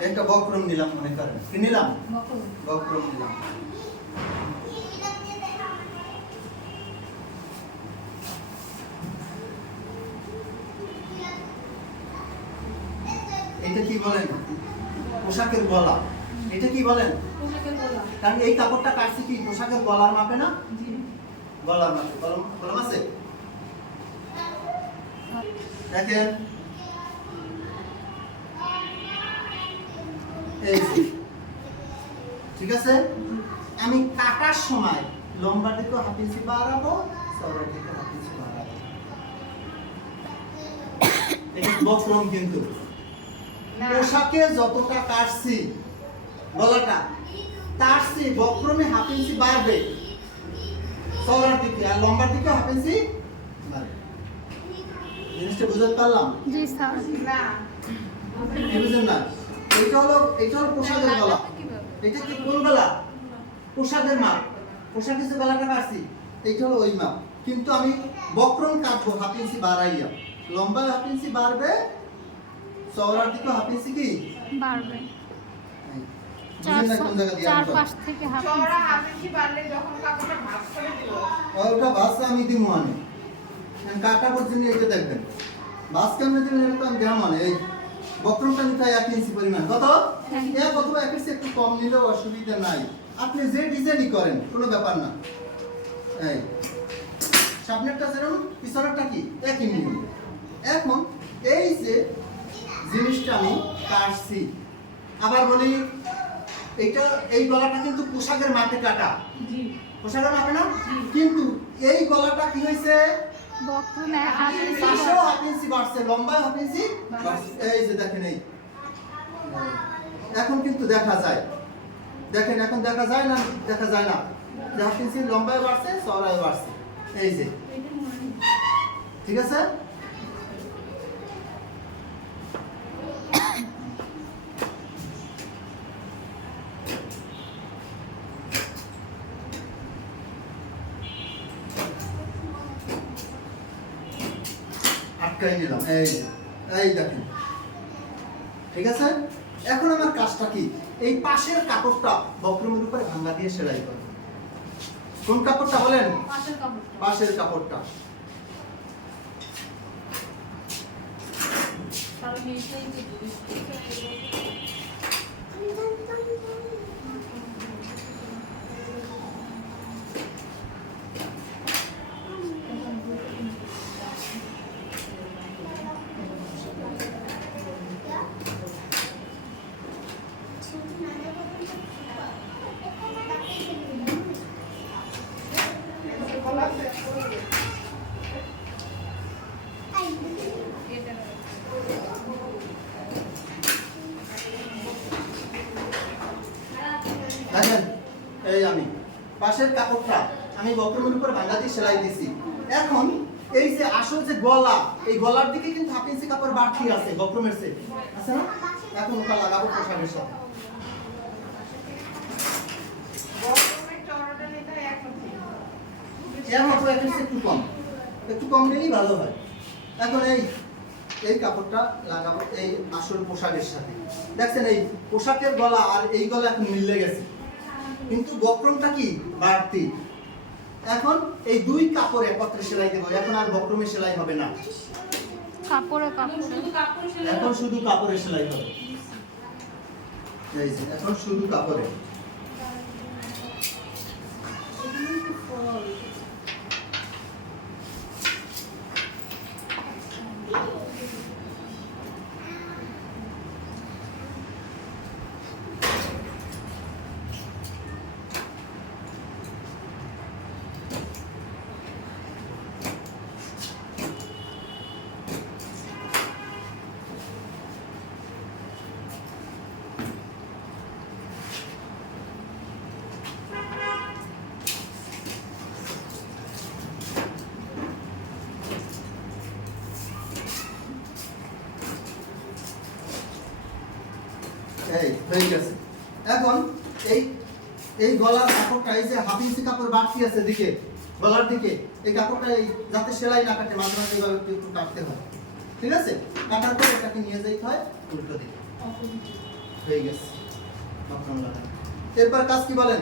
একটা বক্রম নিলাম মনে করেন। কি নিলাম? বকর। বক্রম নিলাম। এটা কি বলেন? পোশাকের গলা। এটা কি বলেন? কারণ এই কাপড়টা কাটছে কি? পোশাকের গলার মাপে না। গলার মাপে। কলম কলম আছে? দেখেন এই যে। ঠিক আছে? আমি কাটার সময় লম্বা দিকে হাফ ইঞ্চি বাড়াবো চওড়া দিকে হাফ ইঞ্চি বাড়াবো। এটা বক্রম কিন্তু। পোশাকে যতটা কাটছি গলাটা তার চেয়ে বক্রমে হাফ ইঞ্চি বাড়বে। চওড়ার দিকে আর লম্বার দিকে হাফ ইঞ্চি বাড়বে। জিনিসটা বুঝতে পারলাম? জি স্যার। না। না? এটা হলো এটা হলো পোশাকের গলা। এটা কি কোন গলা? পোশাকের মাপ। পোশাকের যে গলাটা কাটছি এইটা হলো ওই মাপ। কিন্তু আমি বক্রম কাটবো হাফ ইঞ্চি বাড়াইয়া। লম্বা হাফ ইঞ্চি বাড়বে চওড়ার দিকে হাফ ইঞ্চি কি? বাড়বে। বুঝলেন না কোন জায়গা দিয়ে চার আমি পাশ থেকে হাফ চওড়া হাফ ইঞ্চি বাড়লে যখন কাপড়টা ভাঁজ করে দিল, ওটা বাস আমি দিব মানে কাটা পর্যন্ত এটা দেখবেন। বাস কেমনে দিবেন এটা তো আমি দেওয়া মানে এই বক্রমটা নিতে এক ইঞ্চি পরিমাণ। কত? হ্যাঁ। এক অথবা এক ইঞ্চি একটু কম নিলেও অসুবিধা নাই। আপনি যে ডিজাইনই করেন কোনো ব্যাপার না। এই সামনেরটা যেরকম পিছনেরটা কি? একই নিয়ম এখন এই যে জিনিসটা আমি কাটছি আবার বলি এটা এই গলাটা কিন্তু পোশাকের মাপে কাটা। পোশাকের মাপে না? কিন্তু এই গলাটা কি হয়েছে? বাড়ছে, লম্বা হাফ এই যে দেখেন এই। এখন কিন্তু দেখা যায়। দেখেন, এখন দেখা যায় না, দেখা যায় না। হাফ ইঞ্চি লম্বায় বাড়ছে, চওড়ায় বাড়ছে। এই যে। ঠিক আছে? আটকাই নিলাম। এই এই দেখেন। ঠিক আছে? এখন আমার কাজটা কি? এই পাশের কাপড়টা বক্রমের উপরে ভাঙ্গা দিয়ে সেলাই করব কোন কাপড়টা বলেন? পাশের কাপড়টা। পাশের কাপড়টা। কারণ এইটাই যে জিনিস। এটা দেখেন এই আমি। পাশের কাপড়টা আমি বক্রমের উপর দিয়ে সেলাই দিছি। এখন এই যে আসল যে গলা এই গলার দিকে কিন্তু হাফ ইঞ্চি কাপড় বাড়তি আছে বক্রমের সে আছে না? এখন ওটা লাগাবো পোশাকের সাথে। বক্রমের চওড়াটা নিতে এক ইঞ্চি। এর মতো এক ইঞ্চি একটু কম। একটু কম নিলেই ভালো হয়। এখন এই এই কাপড়টা লাগাবো এই আসল পোশাকের সাথে। দেখছেন এই পোশাকের গলা আর এই গলা এখন মিলে গেছে। কিন্তু বক্রমটা কি? বাড়তি। এখন এই দুই কাপড় একত্রে সেলাই দেবো। এখন আর বক্রমে সেলাই হবে না। কাপড়ে এখন কাপড়ে এখন শুধু কাপড়ে সেলাই হবে। এখন শুধু কাপড়ে। এই, হয়ে গেছে। এখন এই এই গলার কাপড়টা, এই যে হাফ ইঞ্চি কাপড় বাড়তি আছে দিকে, গলার দিকে, এই কাপড়টা এই যাতে সেলাই না কাটে, মাঝে মাঝে এইভাবে একটু কাটতে হয়। ঠিক আছে? কাটার পর এটাকে নিয়ে যেতে হয় উল্টো দিকে। হয়ে গেছে। এরপর কাজ কি বলেন?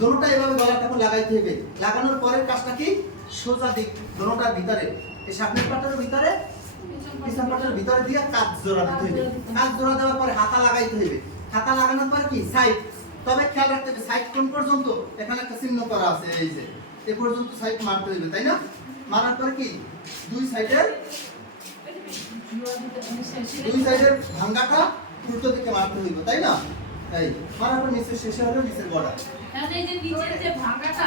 দোনোটা এভাবে গলাটা এখন লাগাইতে হবে। লাগানোর পরের কাজটা কি? সোজা দিক দোনোটার ভিতরে। এই সামনের পাটার ভিতরে পিছন পাটার ভিতরে দিয়ে কাজ জোড়া দিতে হবে কাজ জোড়া দেওয়ার পরে হাতা লাগাইতে হবে হাতা লাগানোর পরে কি? সাইড। তবে খেয়াল রাখতে হবে সাইড কোন পর্যন্ত? এখানে একটা চিহ্ন করা আছে এই যে। এ পর্যন্ত সাইড মারতে হবে তাই না? মারার পর কি? দুই সাইডের দুই সাইডের ভাঙ্গাটা উল্টো দিকে মারতে হইব তাই না? এই মারার পর নিচের শেষে হলো নিচের গড়া তাহলে এই যে নিচের যে ভাঙাটা